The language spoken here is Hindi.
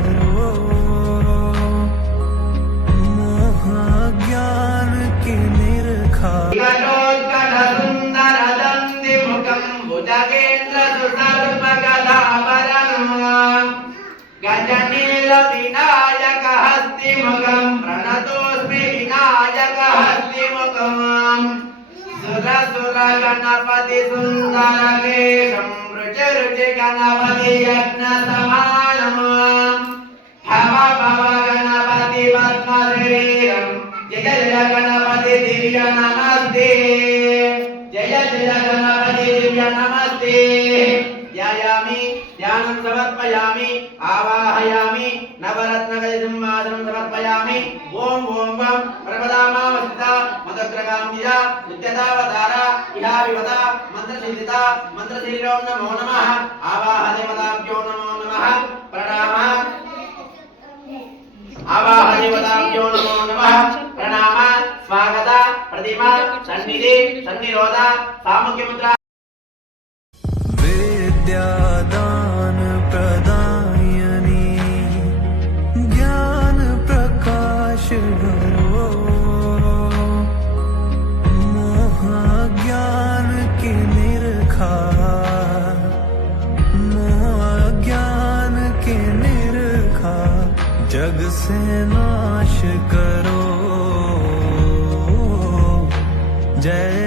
करो, मोह ज्ञान के निरखा। गजनील विनायक हस्तिमुखं प्रणतोऽस्मि विनायक हस्तिमुखम् सुर सुर गणपति सुंदर केशं रुचि रुचि गणपति यज्ञ समानम् भव भव गणपति पद्म शरीरं जय जय गणपति दिव्य नमस्ते जय जय गणपति दिव्य नमस्ते। ध्यायामि ध्यानं समर्पयामि आवाहयामि नवरत्नगजसिंहासनं समर्पयामि। ओम ओम वं प्रपदामावस्थिता मदग्रगामिया नित्यदावतारा इहाविवता मंत्रसिद्धिता मंत्रशीलो नमो नमः आवाहदेवताभ्यो नमो नमः प्रणामः आवाहदेवताभ्यो नमो नमः प्रणामः स्वागत प्रतिमा सन्निधि सन्निरोध सामुख्य मुद्रा। विद्यादान प्रदायनी ज्ञान प्रकाश करो, मोह ज्ञान के निरखा, मोह ज्ञान के निरखा। जग से नाश करो, जय